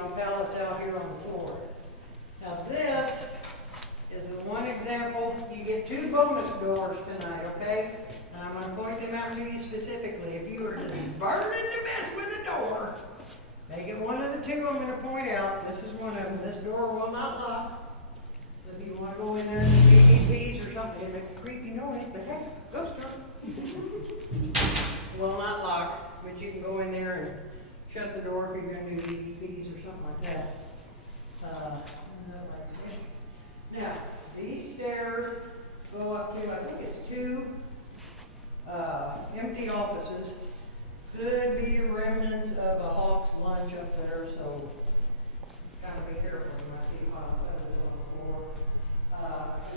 on pallets out here on the floor. Now this is the one example. You get 2 bonus doors tonight, okay? And I'm going to point them out to you specifically. If you are just burning to mess with a door, make it one of the 2 I'm going to point out. This is one of them. This door will not lock. So if you want to go in there and do DVPs or something, it makes a creepy noise, but hey, ghost door. Will not lock, but you can go in there and shut the door if you're going to do DVPs or something like that. Now, these stairs go up to, I think it's 2 empty offices. Could be remnants of a hawk's lunch up there, so gotta be careful. You might see piles on the floor.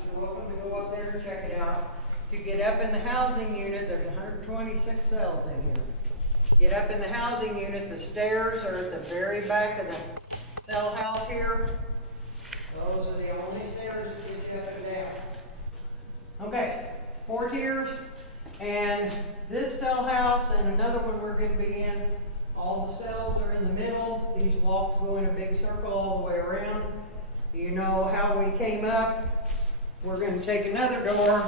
You're welcome to go up there and check it out. To get up in the housing unit, there's 126 cells in here. Get up in the housing unit, the stairs are at the very back of the cell house here. Those are the only stairs that get you up and down. Okay, 4 tiers, and this cell house and another one we're going to be in, all the cells are in the middle. These walks go in a big circle all the way around. You know how we came up. We're going to take another door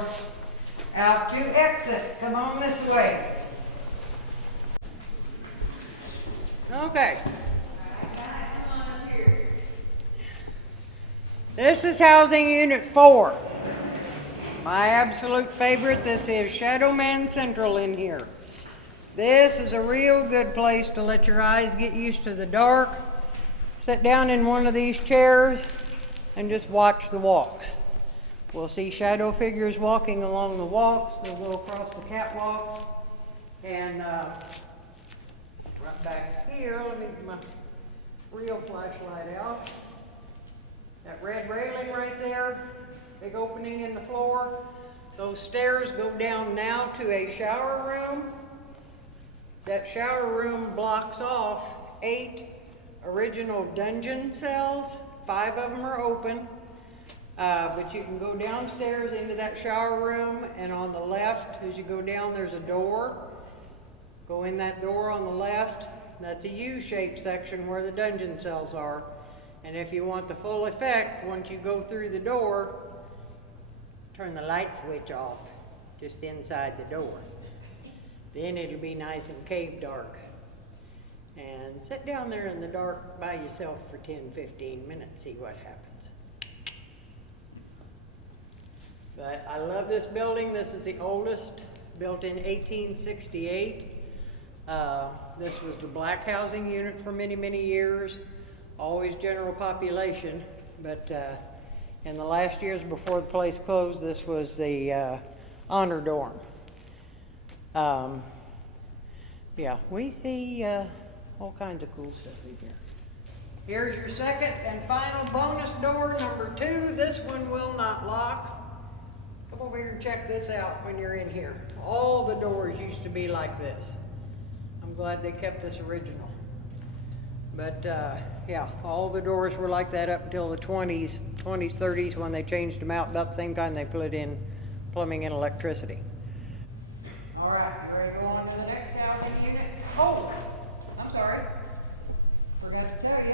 out to exit. Come on this way. Okay. This is housing unit 4. My absolute favorite. This is Shadow Man Central in here. This is a real good place to let your eyes get used to the dark. Sit down in one of these chairs and just watch the walks. We'll see shadow figures walking along the walks. They'll go across the catwalk. And right back here, let me get my real flashlight out. That red railing right there, big opening in the floor. Those stairs go down now to a shower room. That shower room blocks off 8 original dungeon cells. 5 of them are open. But you can go downstairs into that shower room, and on the left, as you go down, there's a door. Go in that door on the left. That's a U-shaped section where the dungeon cells are. And if you want the full effect, once you go through the door, turn the light switch off just inside the door. Then it'll be nice and cave dark. And sit down there in the dark by yourself for 10-15 minutes, see what happens. But I love this building. This is the oldest, built in 1868. This was the black housing unit for many, many years. Always general population, but in the last years before the place closed, this was the honor dorm. Yeah, we see all kinds of cool stuff in here. Here's your second and final bonus door, number 2. This one will not lock. Come over here and check this out when you're in here. All the doors used to be like this. I'm glad they kept this original. But yeah, all the doors were like that up until the 20s, 30s, when they changed them out. About the same time they put in plumbing and electricity. All right, you ready to go on to the next housing unit? Oh, I'm sorry. Forgot to tell you.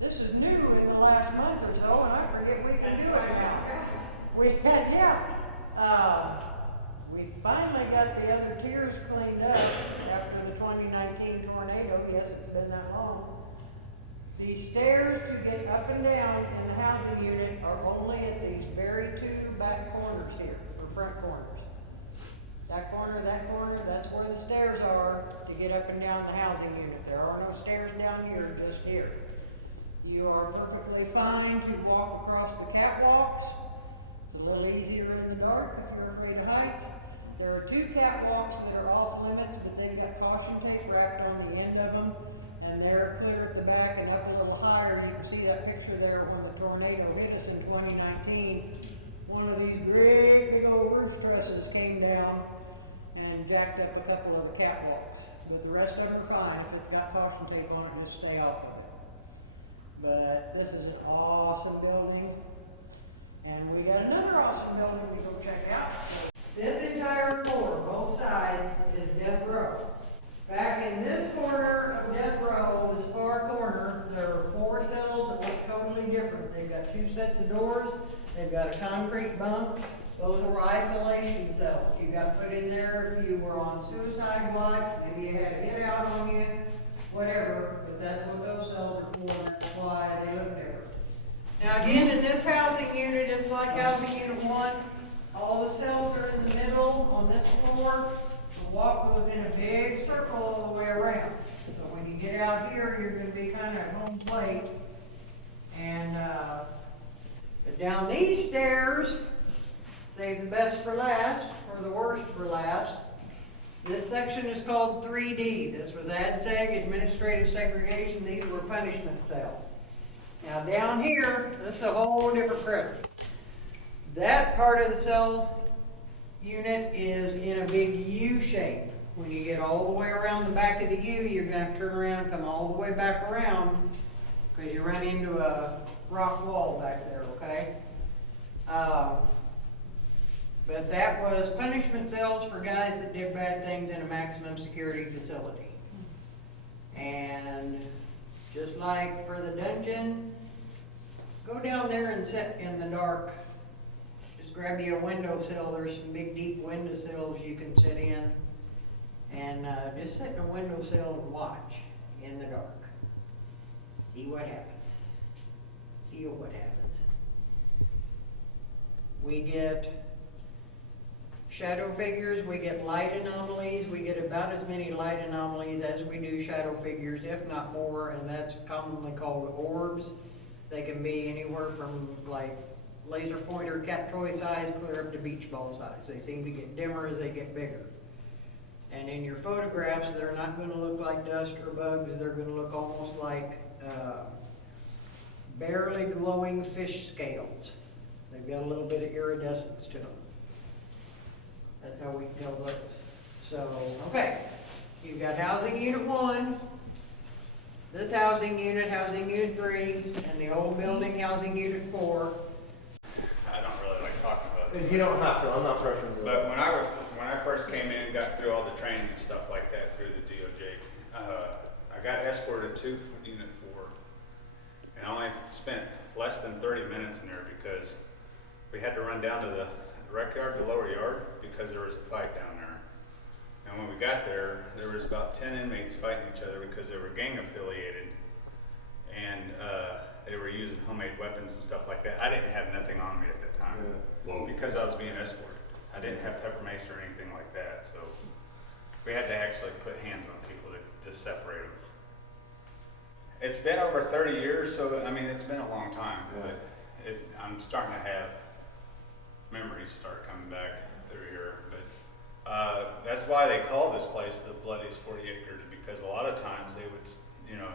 This is new in the last month or so, and I forget we can do it now. We had, yeah. We finally got the other tiers cleaned up after the 2019 tornado. Yes, it's been that long. The stairs to get up and down in the housing unit are only at these very 2 back corners here, or front corners. That corner, that's where the stairs are to get up and down the housing unit. There are no stairs down here, just here. You are perfectly fine to walk across the catwalks. It's a little easier in the dark if you're afraid of heights. There are 2 catwalks that are off limits, but they've got caution tape wrapped on the end of them, and they're clear at the back and up a little higher. You can see that picture there when the tornado hit us in 2019. One of these great big old roof trusses came down and jacked up a couple of the catwalks. But the rest of them are fine. If it's got caution tape on it, just stay off of it. But this is an awesome building. And we got another awesome building we go check out. This entire floor, both sides, is death row. Back in this corner of death row, this far got 2 sets of doors. They've got a concrete bunk. Those were isolation cells. You got put in there if you were on suicide watch, maybe you had a hit out on you, whatever, but that's what those cells are for, that's why they look different. Now again, in this housing unit, it's like housing unit 1. All the cells are in the middle on this floor. The walk goes in a big circle all the way around. So when you get out here, you're gonna be kind of at home plate. And, but down these stairs, save the best for last, or the worst for last. This section is called 3D. This was ADSEG, administrative segregation. These were punishment cells. Now down here, this is a whole different critter. That part of the cell unit is in a big U shape. When you get all the way around the back of the U, you're gonna have to turn around and come all the way back around because you run into a rock wall back there, okay? But that was punishment cells for guys that did bad things in a maximum security facility. And just like for the dungeon, go down there and sit in the dark. Just grab you a windowsill. There's some big deep windowsills you can sit in. And just sit in a windowsill and watch in the dark. See what happens. Feel what happens. We get shadow figures, we get light anomalies, we get about as many light anomalies as we do shadow figures, if not more, and that's commonly called orbs. They can be anywhere from like laser pointer cat toy size clear up to beach ball size. They seem to get dimmer as they get bigger. And in your photographs, they're not going to look like dust or bugs, they're going to look almost like barely glowing fish scales. They've got a little bit of iridescence to them. That's how we tell those. So, okay, you've got housing unit 1, this housing unit 3, and the old building, housing unit 4. I don't really like talking about it. You don't have to, I'm not pressuring you. But when I first came in, got through all the training and stuff like that through the DOJ, I got escorted to Unit 4, and I only spent less than 30 minutes in there because we had to run down to the rec yard, the lower yard, because there was a fight down there. And when we got there, there was about 10 inmates fighting each other because they were gang affiliated, and they were using homemade weapons and stuff like that. I didn't have nothing on me at the time because I was being escorted. I didn't have pepper mace or anything like that, so we had to actually put hands on people to separate them. It's been over 30 years, so I mean, it's been a long time, but I'm starting to have memories start coming back through here. But that's why they call this place the Bloodiest 40 Acres, because a lot of times they would, you know,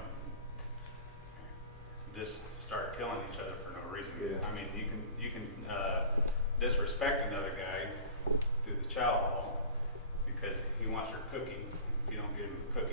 just start killing each other for no reason. Yeah. I mean, you can disrespect another guy through the chow hall because he wants your cookie. If you don't give him the cookie,